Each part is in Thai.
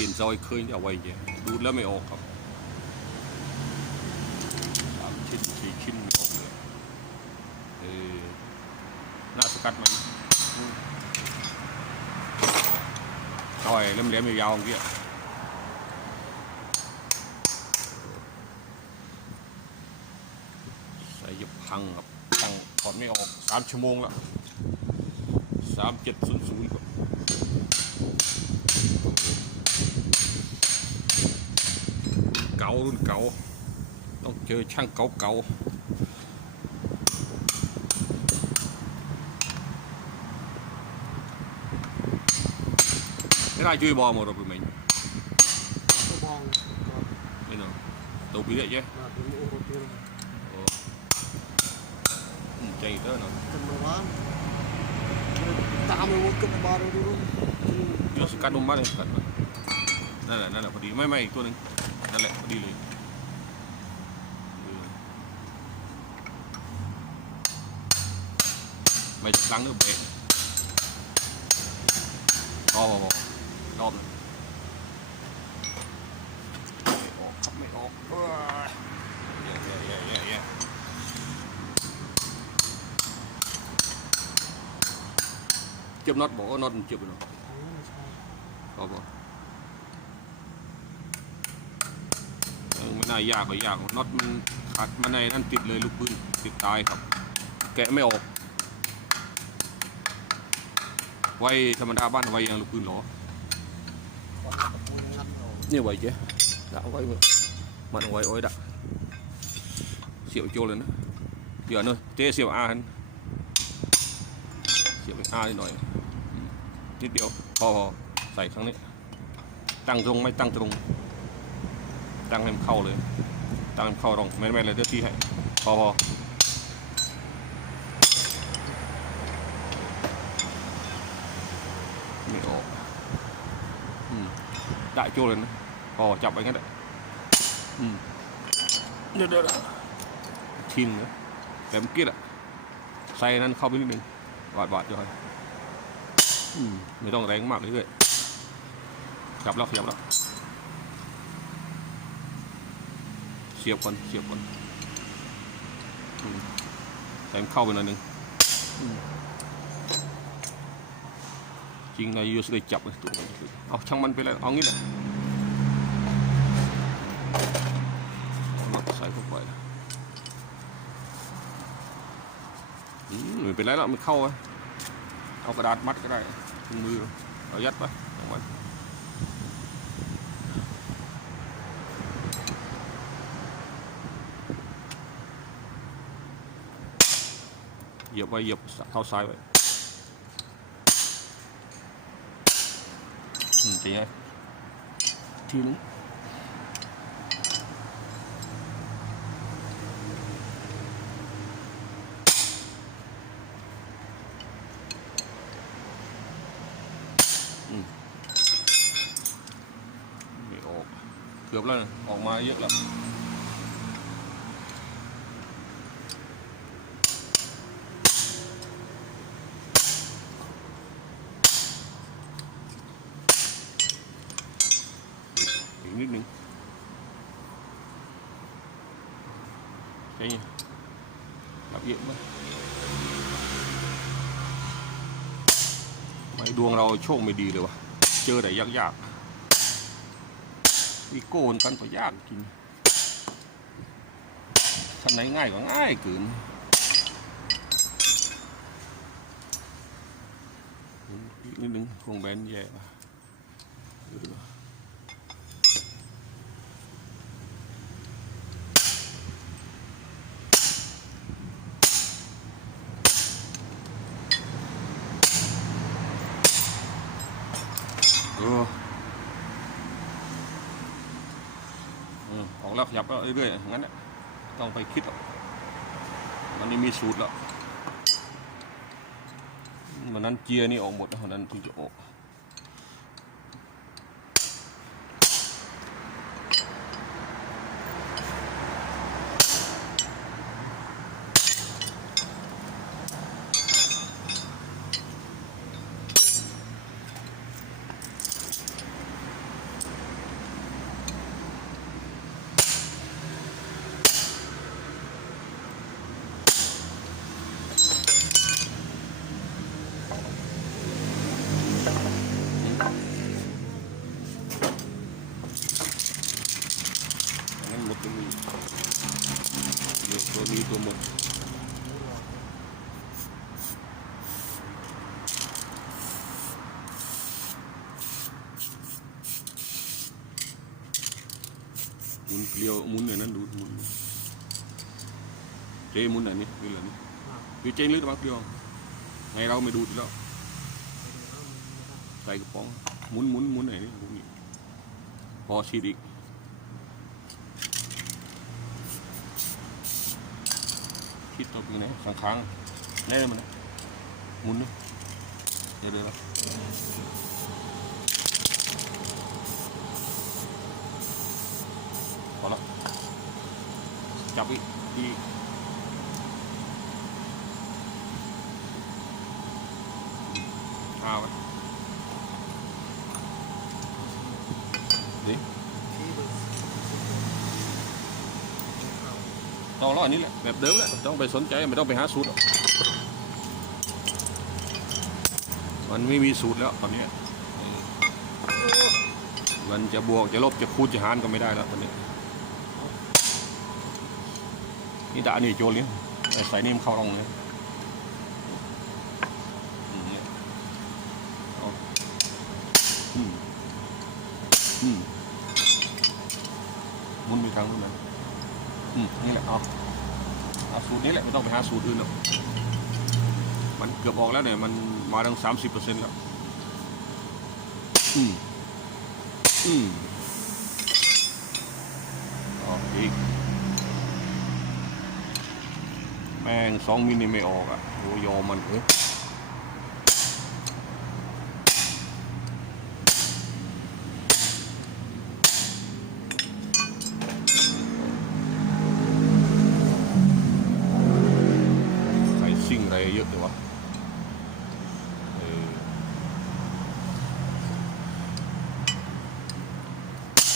ปลี่ยนซอยเคยเอาไว้เยอะดูดแล้วไม่ออกครับสามชิ้นสี่ชิ้นไม่ออกเลยเออหน้าสกัดมันซอยเล่มๆยาวๆอย่างเงี้ยใส่หยบพังครับตั้งถอดไม่ออกสามชั่วโมงแล้วสามเจ็ดศูนย์ศูนย์ครับ ก่ารุ่นเก่า ต้องเจอช่างเก่าเก่าไม่ได้ช่วยบอลหมดหรอกพี่เมย์ก็มองก็นี่เนาะตัวพี่เด็กเยอะมาเป็นโอ้โหเป็นโอ้อืมใจเด้อเนาะกันมาว่าตามเลยว่าเกิ ดบาร์ดูดูเดี๋ยวสกัดนมบ้านเลยสกัดมานั่นแน้ายากก็ยากน็อตมันขัดมันในนั่นติดเลยลูกพื้นติดตายครับ แกะไม่ออกไว้ธรรมดาบ้านไว้ยังลูกพื้นหรอนี่ไว้เจ๊ดักไว้มันไว้โอ้ยดักเสียวโจเลยนะเดี๋ยวนึนเจ๊เสียวอาเสียวอาหน่อยนิดเดียวพอใส่ครั้งนี้ตั้งตรงไม่ตั้งตรง ตั้งให้มันเข้าเลย ตั้งให้มันเข้าตรงไม่ไม่เลยเดี๋ยวที่ให้พอพอไม่ออกอืมได้โจเลยนะพอจับไปงั้นแหละอืมเดี๋ยวเดี๋ยวเดี๋ยวทิ้งนะแต่เมื่อกี้แหละใส่นั้นเข้าไปนิดนึงบาดบาดๆย่อยอืมไม่ต้องแรงมากเลยเรื่อยจับแล้วขยับแล้ว สียบก่อนเสียบก่อนใส่มันเข้าไปหน่อยนึงจริงนายยูสได้จับเลยตัวเอาช่างมันไปเลยเอางี้แหละเอาใส่เข้าไปอืมไม่เป็นไรแล้วมันเข้าไว้เอากระดาษมัดก็ได้ถุงมือเอายัดไปเอาไว้ ยียบไว้เหยียบเท้าซ้ายไว้อืมจริงไงทีนึงอืมไม่ออก เกือบแล้วนะออกมาเยอะแล้ว อีกนิดนึง ใช่ไหมรับเยอะไหมไม่ดวงเราโชคไม่ดีเลยวะเจอแต่ยากๆอีโก้เหมือนกันก็ยากจริงท่านไหนง่ายก็ง่ายเกินอีกนิดนึงคงแบนแย่ว่ะ เอออกแล้วขยับแล้วเรื่อยๆงั้นแหละต้องไปคิดหรอกมันนี่มีสูตรแล้ววันนั้นเจียร์นี่ออกหมดแล้ววันนั้นถึงจะออก วมหมดหมุนเกลียวหมุนเนี่ยนั่นดูหมุนเจหมุนไหนนี่นี่เหรอนี่คือเจงลึกมากเดียวไงเราไม่ดูดแล้วใส่กระป๋องหมุนหมุนหมุนไหนนี่หมุนอีกพอฉีดอีก คิดตัวปีไหนสังค้างแน่มันนะหมุนด้วยเดี๋ยวเดี๋ยวะพอละจับอีกอีกเอาไปดิ ที่มัน ต้องรออันนี้แหละแบบเดิมแหละต้องไปสนใจไม่ต้องไปหาสูตรมันไม่มีสูตรแล้วตอนนี้มันจะบวกจะลบจะคูณจะหารก็ไม่ได้แล้วตอนนี้นี่ด่านี่โจรเนี่ยแต่ใส่นี่มเข้าร่องเลยอืมเนี่ยเอาอืมมุนไปทางนู้นนะ อืมนี่แหละเอาเอาสูตรนี้แหละไม่ต้องไปหาสูตรอื่นหรอกมันเกือบออกแล้วเนี่ย มันมาตั้งสามสิบเปอร์เซ็นต์แล้ว อืม อืมออกอีก แม่งสองมิลนี่ไม่ออกอะโอ้ยอมมันเอ้ย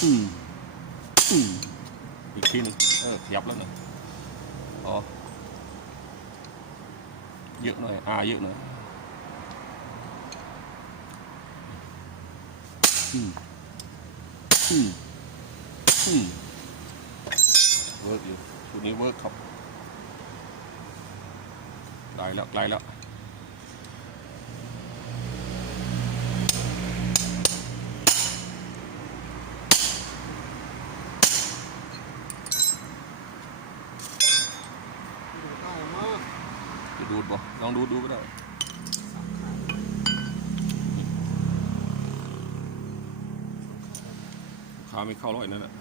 อืมอืมอีกทีหนึงเออขยับแล้วนะอ๋อเยอะหน่อยอาเยอะหน่อยอืมอืมอืมเวิร์กอยู่ชุดนี้เวิร์กครับได้แล้วไกลแล้ว เข้ามาก จะดูดบ่ ลองดูดูก็ได้ขาไม่เข้าร้อยนั่นแหละ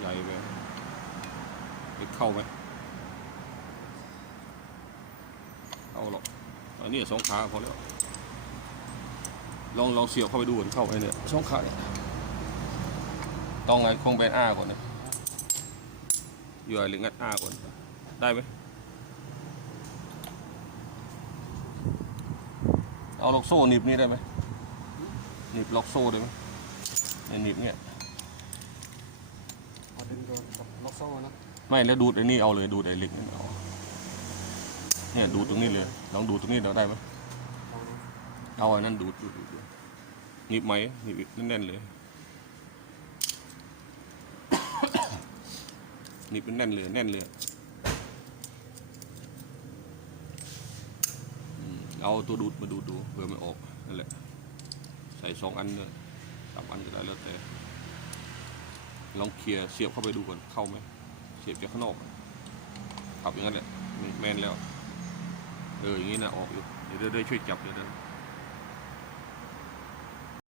ใหญ่ไปเล็กเข้าไหมเข้าหรอกอันนี้สองขาพอแล้วลองลองเสียบเข้าไปดูก่อนเข้าไปเนี่ยสองขาเนี่ยต้องไงคงเป็นอ้าก่อนเนี่ยอยู่อหรืองัดอ้าก่อนได้ไหม เอาล็อกโซ่หนีบนี่ได้ไหมหนีบล็อกโซ่ได้ไหมเนี่ยหนีบเนี่ยเอาดึงโดนกับล็อกโซ่นะไม่แล้วดูดไอ้นี่เอาเลยดูดไอ้เหล็กนี่เอาเนี่ยดูดตรงนี้เลยลองดูดตรงนี้เราได้ไหมลองดูเอาอันนั้นดูดดูดดูดดูดหนีบไหมหนีบแน่นๆเลย หนีบแน่นเลยแน่นเลยอืม เอาตัวดูดมาดูดดูเผื่อไม่ออกนั่นแหละใส่สองอันเลยสามอันก็ได้แล้วแต่ลองเคลียร์เสียบเข้าไปดูก่อนเข้าไหมเสียบจากข้างนอกขับอย่างนั้นแหละแมนแล้วเอออย่างนี้นะออกอยู่เดี๋ยวได้ช่วยจับเดี๋ยวเดี๋ยว